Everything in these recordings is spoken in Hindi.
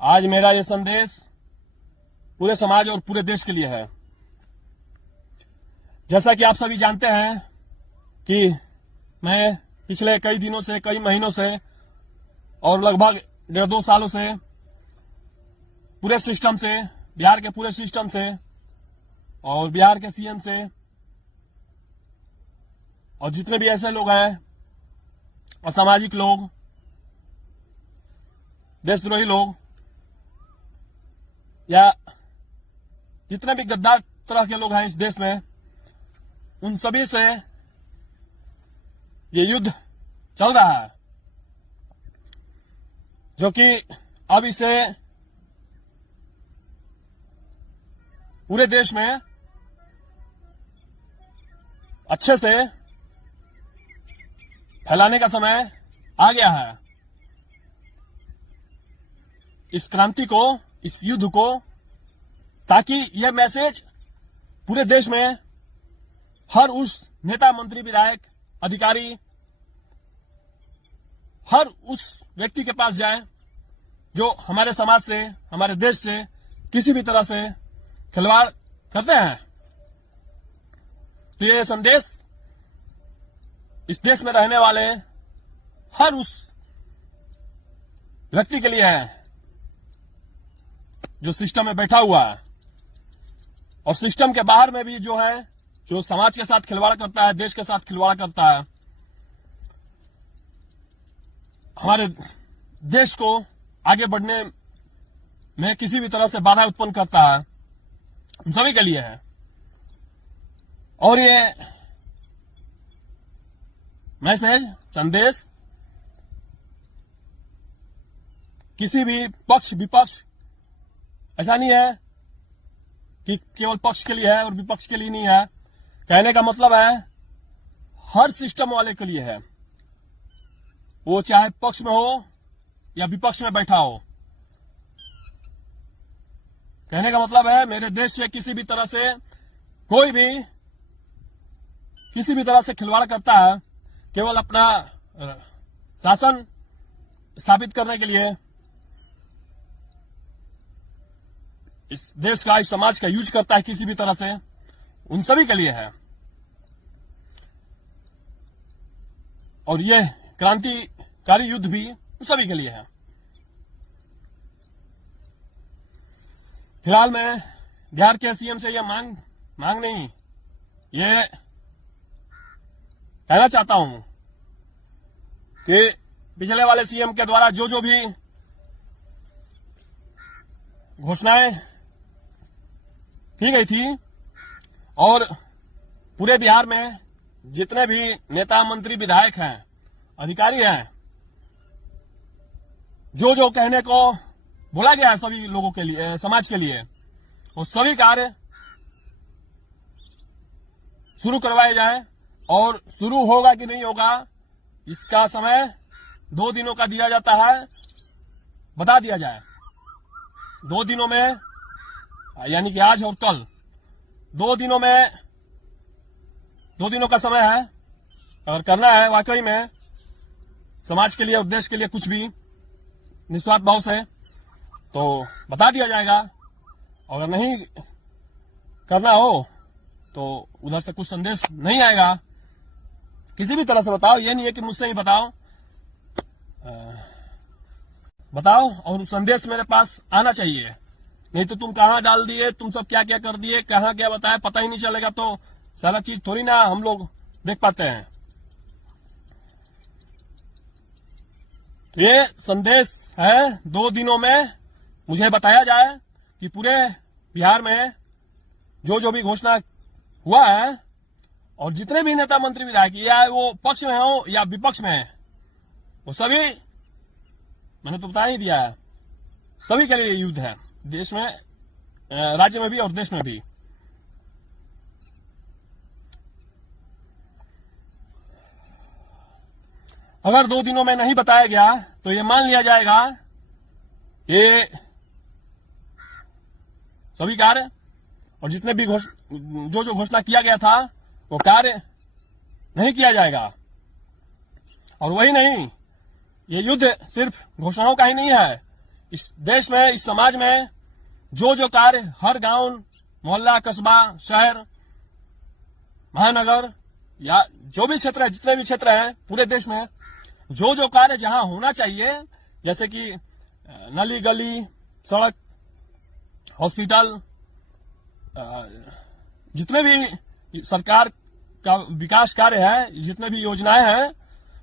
आज मेरा ये संदेश पूरे समाज और पूरे देश के लिए है। जैसा कि आप सभी जानते हैं कि मैं पिछले कई दिनों से, कई महीनों से और लगभग 1.5-2 सालों से पूरे सिस्टम से, बिहार के पूरे सिस्टम से और बिहार के सीएम से और जितने भी ऐसे लोग हैं, असामाजिक लोग, देशद्रोही लोग या जितने भी गद्दार तरह के लोग हैं इस देश में, उन सभी से ये युद्ध चल रहा है, जो कि अब इसे पूरे देश में अच्छे से फैलाने का समय आ गया है। इस क्रांति को, इस युद्ध को, ताकि यह मैसेज पूरे देश में हर उस नेता, मंत्री, विधायक, अधिकारी, हर उस व्यक्ति के पास जाए जो हमारे समाज से, हमारे देश से किसी भी तरह से खिलवाड़ करते हैं। तो ये संदेश इस देश में रहने वाले हर उस व्यक्ति के लिए है जो सिस्टम में बैठा हुआ है और सिस्टम के बाहर में भी जो है, जो समाज के साथ खिलवाड़ करता है, देश के साथ खिलवाड़ करता है, हमारे देश को आगे बढ़ने में किसी भी तरह से बाधा उत्पन्न करता है, हम सभी के लिए है। और ये मैसेज, संदेश किसी भी पक्ष, विपक्ष, ऐसा नहीं है कि केवल पक्ष के लिए है और विपक्ष के लिए नहीं है। कहने का मतलब है हर सिस्टम वाले के लिए है, वो चाहे पक्ष में हो या विपक्ष में बैठा हो। कहने का मतलब है मेरे देश से किसी भी तरह से कोई भी किसी भी तरह से खिलवाड़ करता है, केवल अपना शासन स्थापित करने के लिए, इस देश का, इस समाज का यूज करता है किसी भी तरह से, उन सभी के लिए है। और यह क्रांतिकारी युद्ध भी उन सभी के लिए है। फिलहाल मैं बिहार के सीएम से यह मांग नहीं, ये कहना चाहता हूं कि पिछले वाले सीएम के द्वारा जो जो भी घोषणाएं की गई थी और पूरे बिहार में जितने भी नेता, मंत्री, विधायक हैं, अधिकारी हैं, जो जो कहने को बोला गया है सभी लोगों के लिए, समाज के लिए, वो सभी कार्य शुरू करवाए जाए। और शुरू होगा कि नहीं होगा इसका समय 2 दिनों का दिया जाता है, बता दिया जाए। 2 दिनों में, यानी कि आज और कल, 2 दिनों में, 2 दिनों का समय है। अगर करना है वाकई में समाज के लिए और देश के लिए कुछ भी निस्वार्थ भाव से, तो बता दिया जाएगा। अगर नहीं करना हो तो उधर से कुछ संदेश नहीं आएगा। किसी भी तरह से बताओ, ये नहीं है कि मुझसे ही बताओ, बताओ और संदेश मेरे पास आना चाहिए। नहीं तो तुम कहां डाल दिए, तुम सब क्या क्या कर दिए, कहां क्या बताया, पता ही नहीं चलेगा, तो सारा चीज थोड़ी ना हम लोग देख पाते हैं। तो ये संदेश है, 2 दिनों में मुझे बताया जाए कि पूरे बिहार में जो जो भी घोषणा हुआ है और जितने भी नेता, मंत्री, विधायक, या वो पक्ष में हो या विपक्ष में, वो सभी, मैंने तो बता ही दिया है, सभी के लिए युद्ध है, देश में, राज्य में भी और देश में भी। अगर 2 दिनों में नहीं बताया गया तो ये मान लिया जाएगा ये सभी कार्य और जितने भी जो जो घोषणा किया गया था वो कार्य नहीं किया जाएगा। और वही नहीं, ये युद्ध सिर्फ घोषणाओं का ही नहीं है, इस देश में, इस समाज में जो जो कार्य हर गांव, मोहल्ला, कस्बा, शहर, महानगर या जो भी क्षेत्र है, जितने भी क्षेत्र हैं पूरे देश में, जो जो कार्य जहां होना चाहिए, जैसे कि नली गली, सड़क, हॉस्पिटल, जितने भी सरकार का विकास कार्य है, जितने भी योजनाएं हैं,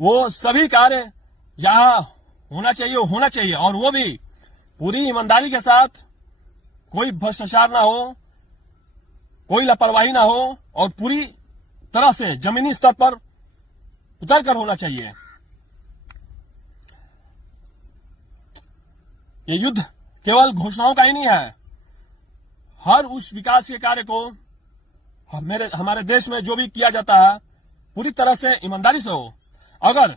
वो सभी कार्य जहां होना चाहिए वो होना चाहिए, और वो भी पूरी ईमानदारी के साथ, कोई भ्रष्टाचार ना हो, कोई लापरवाही ना हो, और पूरी तरह से जमीनी स्तर पर उतर कर होना चाहिए। ये युद्ध केवल घोषणाओं का ही नहीं है, हर उस विकास के कार्य को हमारे देश में जो भी किया जाता है पूरी तरह से ईमानदारी से हो। अगर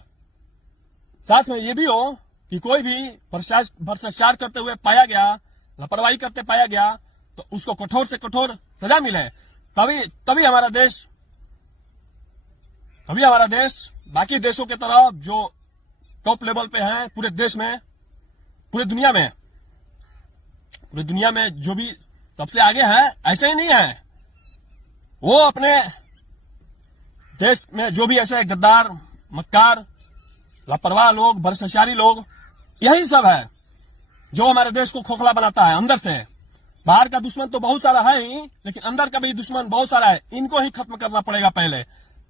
साथ में ये भी हो कि कोई भी भ्रष्टाचार करते हुए पाया गया, लापरवाही करते पाया गया, तो उसको कठोर से कठोर सजा मिले, तभी हमारा देश बाकी देशों के तरह जो टॉप लेवल पे है पूरे देश में, पूरी दुनिया में जो भी सबसे आगे है, ऐसे ही नहीं है। वो अपने देश में जो भी ऐसे गद्दार, मक्कार, लापरवाह लोग, भ्रष्टाचारी लोग, यही सब है जो हमारे देश को खोखला बनाता है अंदर से। बाहर का दुश्मन तो बहुत सारा है ही, लेकिन अंदर का भी दुश्मन बहुत सारा है। इनको ही खत्म करना पड़ेगा पहले।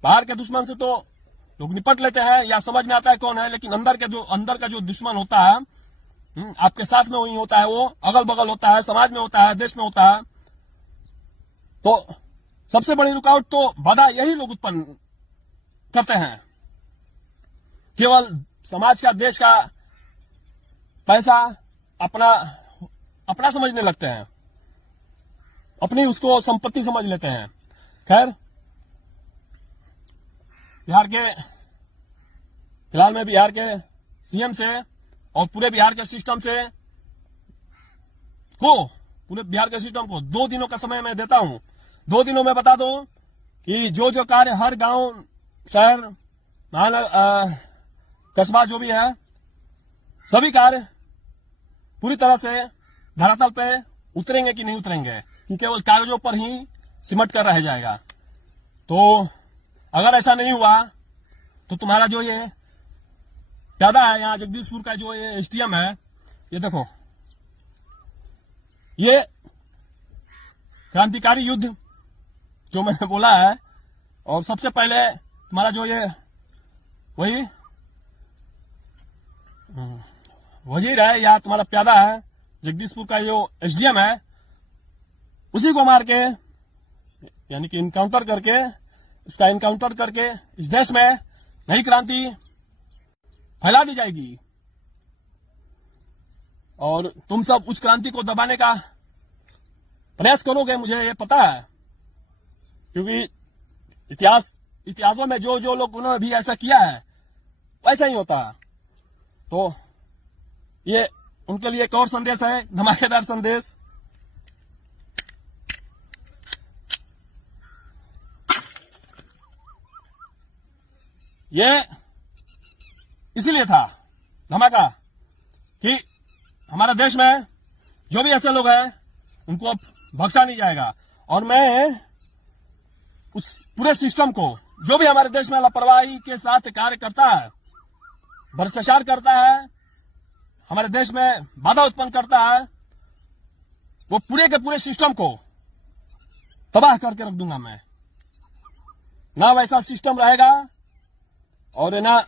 बाहर के दुश्मन से तो लोग निपट लेते हैं या समझ में आता है कौन है, लेकिन अंदर का जो दुश्मन होता है, आपके साथ में वही होता है, वो अगल बगल होता है, समाज में होता है, देश में होता है। तो सबसे बड़ी रुकावट तो बाधा यही लोग उत्पन्न करते हैं। केवल समाज का, देश का पैसा अपना समझने लगते हैं, अपनी उसको संपत्ति समझ लेते हैं। खैर, फिलहाल में बिहार के सीएम से और पूरे बिहार के सिस्टम को 2 दिनों का समय मैं देता हूं। 2 दिनों में बता दो कि जो जो कार्य हर गांव, शहर, कस्बा जो भी है, सभी कार्य पूरी तरह से धरातल पे उतरेंगे कि नहीं उतरेंगे, कि केवल कागजों पर ही सिमट कर रह जाएगा। तो अगर ऐसा नहीं हुआ तो तुम्हारा जो ये प्यादा है यहाँ जगदीशपुर का, जो ये एसडीएम है, ये देखो, ये क्रांतिकारी युद्ध जो मैंने बोला है, और सबसे पहले तुम्हारा जो ये वही वजीर है या तुम्हारा प्यादा है, जगदीशपुर का जो एसडीएम है, उसी को मार के, यानी कि इनकाउंटर करके इस देश में नई क्रांति फैला दी जाएगी। और तुम सब उस क्रांति को दबाने का प्रयास करोगे, मुझे ये पता है, क्योंकि इतिहासों में जो जो लोग उन्होंने भी ऐसा किया है वैसा ही होता है। तो ये उनके लिए एक और संदेश है, धमाकेदार संदेश। ये इसीलिए था धमाका कि हमारे देश में जो भी ऐसे लोग हैं उनको अब बख्शा नहीं जाएगा। और मैं उस पूरे सिस्टम को, जो भी हमारे देश में लापरवाही के साथ कार्य करता है, भ्रष्टाचार करता है, हमारे देश में बाधा उत्पन्न करता है, वो पूरे के पूरे सिस्टम को तबाह करके रख दूंगा मैं। ना वैसा सिस्टम रहेगा और ना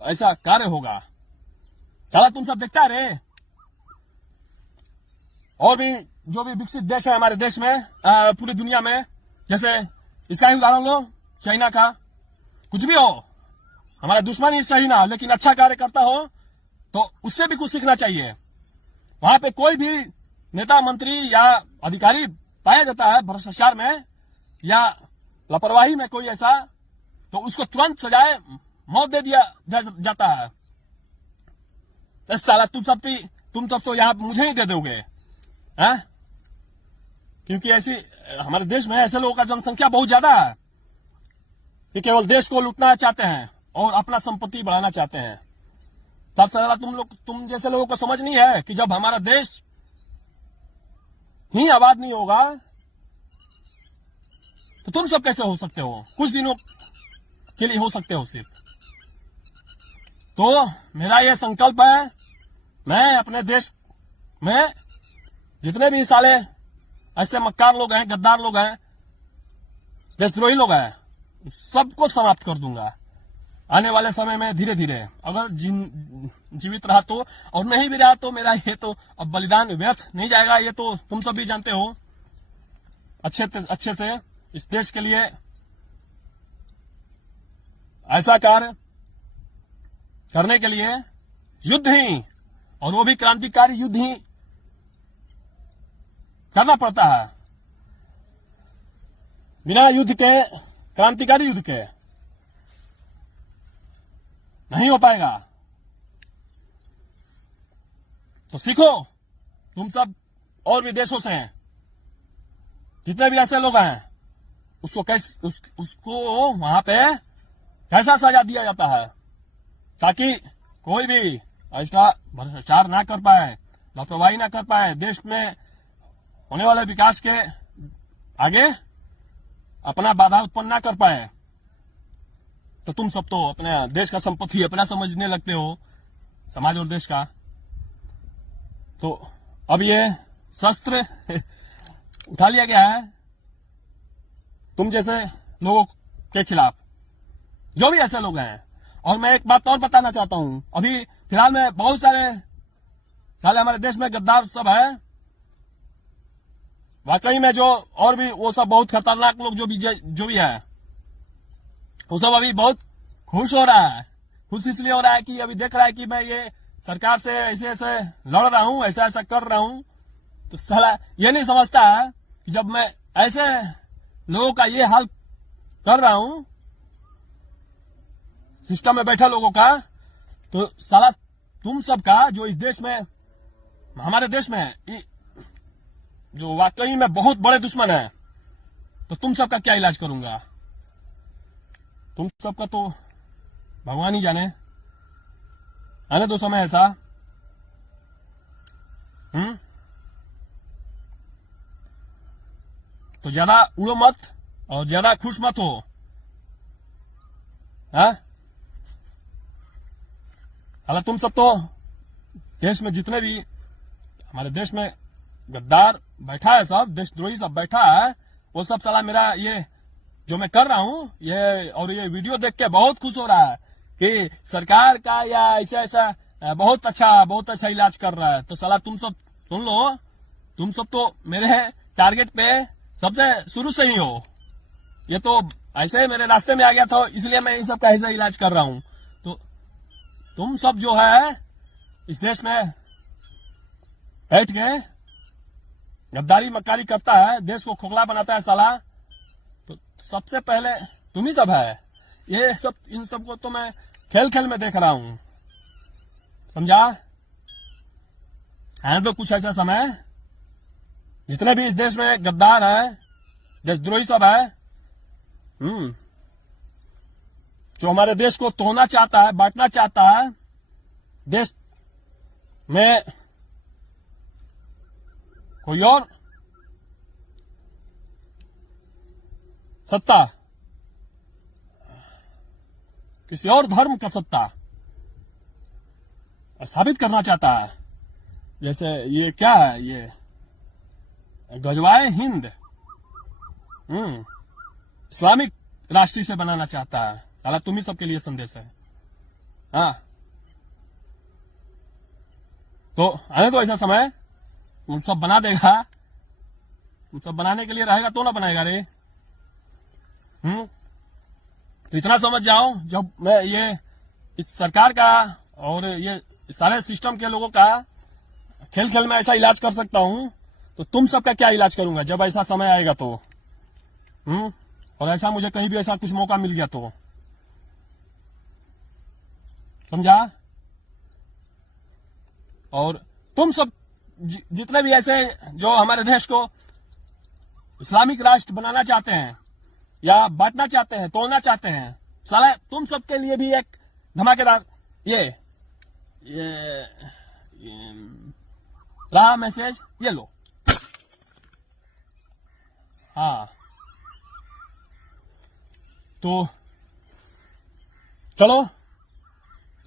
ऐसा कार्य होगा। चला तुम सब देखता रहे। और भी जो भी विकसित देश है हमारे देश में, पूरी दुनिया में, जैसे इसका ही उदाहरण लो, चाइना का। कुछ भी हो, हमारा दुश्मन ही सही ना, लेकिन अच्छा कार्य करता हो तो उससे भी कुछ सीखना चाहिए। वहां पे कोई भी नेता, मंत्री या अधिकारी पाया जाता है भ्रष्टाचार में या लापरवाही में कोई ऐसा, तो उसको तुरंत सजाए मौत दे दिया जाता है। साला तुम सब तो यहाँ मुझे ही दे दोगे, हैं? क्योंकि ऐसी हमारे देश में ऐसे लोगों का जनसंख्या बहुत ज्यादा है कि केवल देश को लूटना चाहते हैं और अपना संपत्ति बढ़ाना चाहते हैं। सबसे ज्यादा तुम जैसे लोगों को समझ नहीं है कि जब हमारा देश ही आबाद नहीं होगा तो तुम सब कैसे हो सकते हो, कुछ दिनों के लिए हो सकते हो सिर्फ। तो मेरा ये संकल्प है, मैं अपने देश में जितने भी साले ऐसे मक्कार लोग हैं, गद्दार लोग हैं, देशद्रोही लोग हैं, सबको समाप्त कर दूंगा आने वाले समय में धीरे धीरे। अगर जीवित रहा तो, और नहीं भी रहा तो मेरा ये तो अब बलिदान व्यर्थ नहीं जाएगा। ये तो तुम सब भी जानते हो अच्छे से। इस देश के लिए ऐसा कार्य करने के लिए युद्ध ही, और वो भी क्रांतिकारी युद्ध ही करना पड़ता है। बिना युद्ध के, क्रांतिकारी युद्ध के नहीं हो पाएगा। तो सीखो तुम सब और भी देशों से जितने भी ऐसे लोग हैं, उसको वहां पे कैसा सजा दिया जाता है, ताकि कोई भी ऐसा भ्रष्टाचार ना कर पाए, लापरवाही ना कर पाए, देश में होने वाले विकास के आगे अपना बाधा उत्पन्न ना कर पाए। तो तुम सब तो अपने देश का संपत्ति अपना समझने लगते हो, समाज और देश का। तो अब ये शस्त्र उठा लिया गया है तुम जैसे लोगों के खिलाफ, जो भी ऐसे लोग हैं। और मैं एक बात और बताना चाहता हूं, अभी फिलहाल में बहुत सारे हमारे देश में गद्दार सब है, वाकई में जो, और भी वो सब बहुत खतरनाक लोग जो भी है, वो सब अभी बहुत खुश हो रहा है। खुश इसलिए हो रहा है कि अभी देख रहा है कि मैं ये सरकार से ऐसे ऐसे लड़ रहा हूं, ऐसा ऐसा कर रहा हूं। तो साला ये नहीं समझता है कि जब मैं ऐसे लोगों का ये हाल कर रहा हूं, सिस्टम में बैठा लोगों का, तो साला तुम सब का जो इस देश में, हमारे देश में जो वाकई में बहुत बड़े दुश्मन है, तो तुम सब का क्या इलाज करूंगा। तुम सबका तो भगवान ही जाने। आने दो समय ऐसा। तो ज्यादा उड़ो मत और ज्यादा खुश मत हो। हालांकि तुम सब तो देश में जितने भी हमारे देश में गद्दार बैठा है, सब देशद्रोही सब बैठा है, वो सब साला मेरा ये जो मैं कर रहा हूं ये, और ये वीडियो देख के बहुत खुश हो रहा है कि सरकार का या ऐसा ऐसा बहुत अच्छा इलाज कर रहा है। तो साला तुम सब सुन लो, तुम सब तो मेरे टारगेट पे सबसे शुरू से ही हो। ये तो ऐसे ही मेरे रास्ते में आ गया था, इसलिए मैं इन सब का ऐसा इलाज कर रहा हूं। तो तुम सब जो है इस देश में बैठ के गद्दारी मक्कारी करता है, देश को खोखला बनाता है साला, तो सबसे पहले तुम ही सब है। ये सब, इन सब को तो मैं खेल खेल में देख रहा हूं, समझा है। तो कुछ ऐसा समय, जितने भी इस देश में गद्दार है, देशद्रोही सब है, जो हमारे देश को तोड़ना चाहता है, बांटना चाहता है, देश में कोई और सत्ता, किसी और धर्म का सत्ता स्थापित करना चाहता है। जैसे ये क्या है, ये गजवाए हिंद इस्लामिक राष्ट्र से बनाना चाहता है। साला तुम ही सबके लिए संदेश है। तो आने दो ऐसा समय, तुम सब बना देगा। तुम सब बनाने के लिए रहेगा तो ना बनाएगा रे। तो इतना समझ जाओ, जब मैं ये इस सरकार का और ये सारे सिस्टम के लोगों का खेल खेल में ऐसा इलाज कर सकता हूं, तो तुम सबका क्या इलाज करूंगा जब ऐसा समय आएगा तो। और ऐसा मुझे कहीं भी ऐसा कुछ मौका मिल गया तो, समझा। और तुम सब जितने भी ऐसे जो हमारे देश को इस्लामिक राष्ट्र बनाना चाहते हैं या बांटना चाहते हैं, तोड़ना चाहते हैं, साला तुम सबके लिए भी एक धमाकेदार ये ये रहा मैसेज, ये लो। हाँ, तो चलो,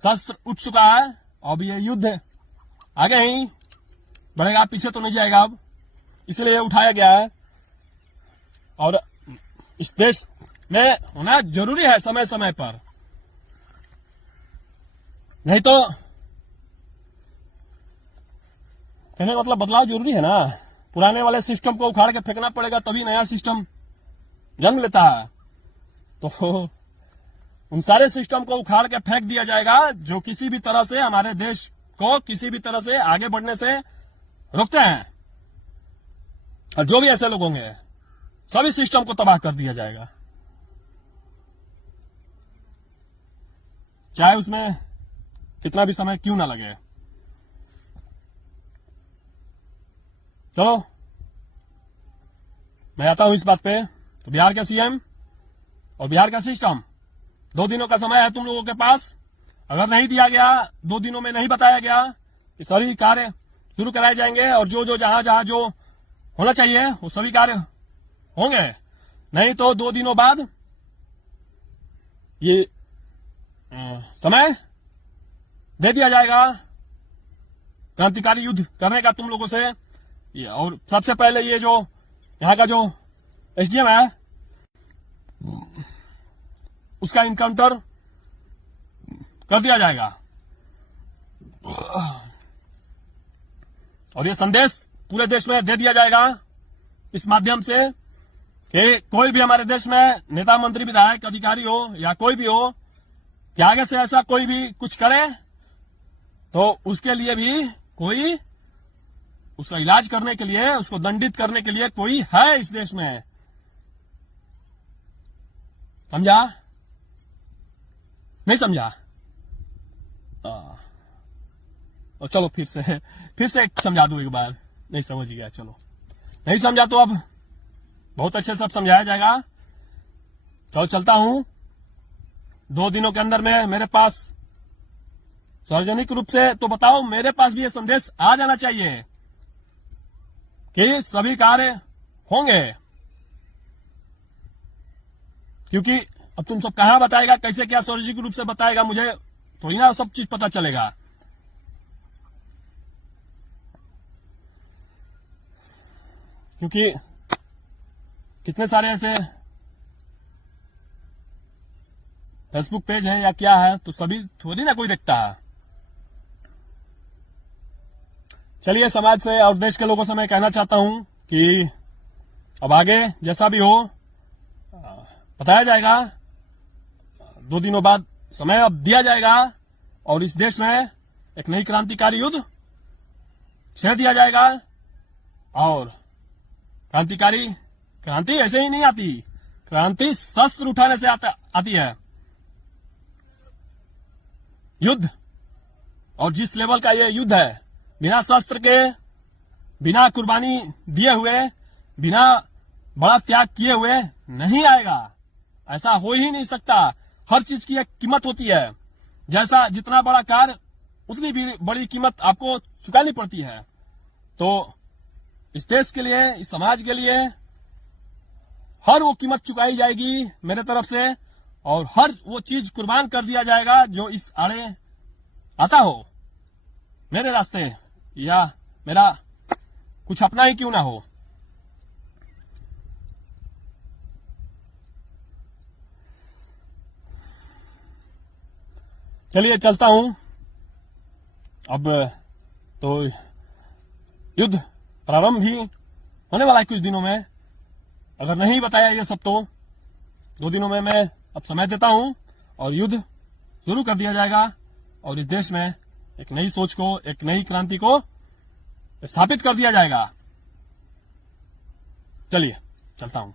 शस्त्र उठ चुका है, अब ये युद्ध है, आगे ही बढ़ेगा, पीछे तो नहीं जाएगा अब, इसलिए उठाया गया है। और इस देश में होना जरूरी है समय समय पर, नहीं तो कहने का मतलब बदलाव जरूरी है ना। पुराने वाले सिस्टम को उखाड़ के फेंकना पड़ेगा, तभी नया सिस्टम जन्म लेता है। तो उन सारे सिस्टम को उखाड़ के फेंक दिया जाएगा जो किसी भी तरह से हमारे देश को किसी भी तरह से आगे बढ़ने से रोकते हैं। और जो भी ऐसे लोग होंगे, सभी सिस्टम को तबाह कर दिया जाएगा, चाहे उसमें कितना भी समय क्यों ना लगे। चलो, मैं आता हूं इस बात पे। तो बिहार का सीएम और बिहार का सिस्टम, 2 दिनों का समय है तुम लोगों के पास। अगर नहीं दिया गया, 2 दिनों में नहीं बताया गया, ये सभी कार्य शुरू कराए जाएंगे और जो जहां जो होना चाहिए वो सभी कार्य होंगे। नहीं तो 2 दिनों बाद ये समय दे दिया जाएगा क्रांतिकारी युद्ध करने का तुम लोगों से। और सबसे पहले ये जो यहाँ का जो एसडीएम है, उसका इनकाउंटर कर दिया जाएगा। और ये संदेश पूरे देश में दे दिया जाएगा इस माध्यम से कि कोई भी हमारे देश में नेता, मंत्री, विधायक, अधिकारी हो या कोई भी हो, कि आगे से ऐसा कोई भी कुछ करे तो उसके लिए भी कोई, उसका इलाज करने के लिए, उसको दंडित करने के लिए कोई है इस देश में। समझा? नहीं समझा? और चलो फिर से समझा दूं एक बार। नहीं समझ गया, चलो। नहीं समझा तो अब बहुत अच्छे से सब समझाया जाएगा। चलो चलता हूं। 2 दिनों के अंदर में मेरे पास सार्वजनिक रूप से तो बताओ, मेरे पास भी ये संदेश आ जाना चाहिए कि सभी कार्य होंगे। क्योंकि अब तुम सब कहां बताएगा, कैसे क्या सार्वजनिक रूप से बताएगा, मुझे थोड़ी ना सब चीज पता चलेगा। क्योंकि कितने सारे ऐसे फेसबुक पेज है या क्या है, तो सभी थोड़ी ना कोई देखता है। चलिए, समाज से और देश के लोगों से मैं कहना चाहता हूं कि अब आगे जैसा भी हो बताया जाएगा। 2 दिनों बाद समय अब दिया जाएगा और इस देश में एक नई क्रांतिकारी युद्ध छेड़ दिया जाएगा। और क्रांति ऐसे ही नहीं आती, क्रांति शस्त्र उठाने से आती है। युद्ध, और जिस लेवल का ये युद्ध है, बिना शस्त्र के, बिना कुर्बानी दिए हुए, बिना बड़ा त्याग किए हुए नहीं आएगा। ऐसा हो ही नहीं सकता। हर चीज की एक कीमत होती है। जैसा जितना बड़ा कार्य, उतनी भी बड़ी कीमत आपको चुकानी पड़ती है। तो इस देश के लिए, इस समाज के लिए हर वो कीमत चुकाई जाएगी मेरे तरफ से, और हर वो चीज कुर्बान कर दिया जाएगा जो इस आड़े आता हो, मेरे रास्ते या मेरा कुछ अपना ही क्यों ना हो। चलिए चलता हूं। अब तो युद्ध प्रारंभ ही होने वाला है कुछ दिनों में। अगर नहीं बताया ये सब तो 2 दिनों में मैं अब समय देता हूं और युद्ध शुरू कर दिया जाएगा और इस देश में एक नई सोच को, एक नई क्रांति को स्थापित कर दिया जाएगा। चलिए चलता हूं।